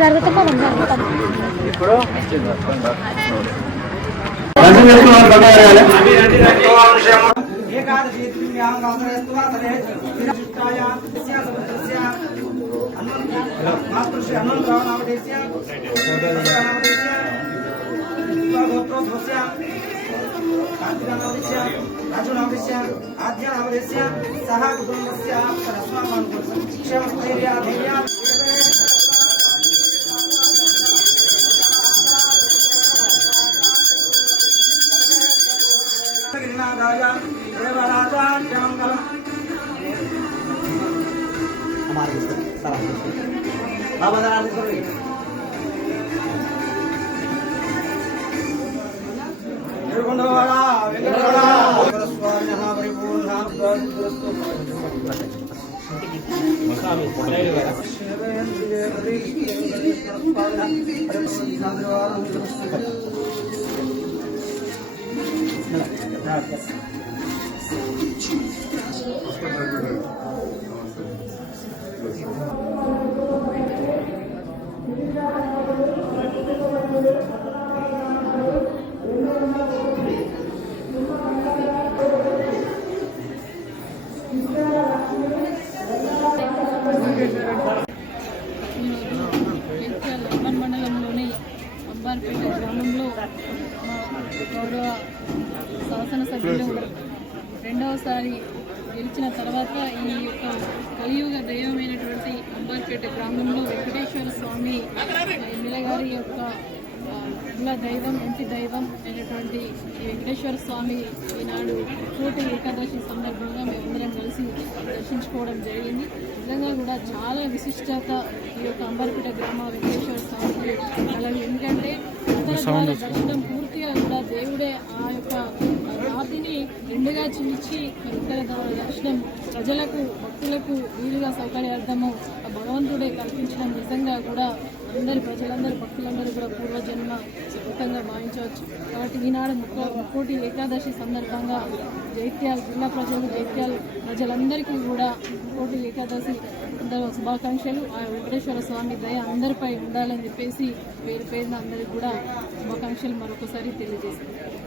జరుగుతుందో జరుగుతాం. మండలంలోని అంబార్పేట గ్రామంలో గౌరవ శాసనసభ్యులు రెండవసారి గెలిచిన తర్వాత ఈ యొక్క కలియుగ దైవమైనటువంటి అంబార్పేట గ్రామంలో వెంకటేశ్వర స్వామి ఎమ్మెల్యే గారి యొక్క కుల దైవం ఇంటి దైవం అయినటువంటి ఈ వెంకటేశ్వర స్వామి ఈనాడు కోటి ఏకాదశి సందర్భంగా మేమందరం కలిసి దర్శించుకోవడం జరిగింది. నిజంగా కూడా చాలా విశిష్టత ఈ యొక్క అంబార్పేట గ్రామ వెంకటేశ్వర స్వామికి అలాగే ఎందుకంటే దర్శనం పూర్తిగా కూడా దేవుడే ఆ యొక్క రాతిని రెండుగా చీల్చి ఇతర దర్శనం ప్రజలకు భక్తులకు వీలుగా సౌకర్యార్థము భగవంతుడే కల్పించడం నిజంగా కూడా అందరి ప్రజలందరూ భక్తులందరూ కూడా పూర్వజన్మ సుఖంగా భావించవచ్చు. కాబట్టి ఈనాడు ముక్కోటి ఏకాదశి సందర్భంగా జైత్యాల జిల్లా జైత్యాల ప్రజలందరికీ కూడా ముక్కోటి ఏకాదశి శుభాకాంక్షలు. ఆ వెంకటేశ్వర స్వామి దయ అందరిపై ఉండాలని చెప్పేసి పేరు పేరున అందరికీ కూడా శుభాకాంక్షలు మరొకసారి తెలియజేశారు.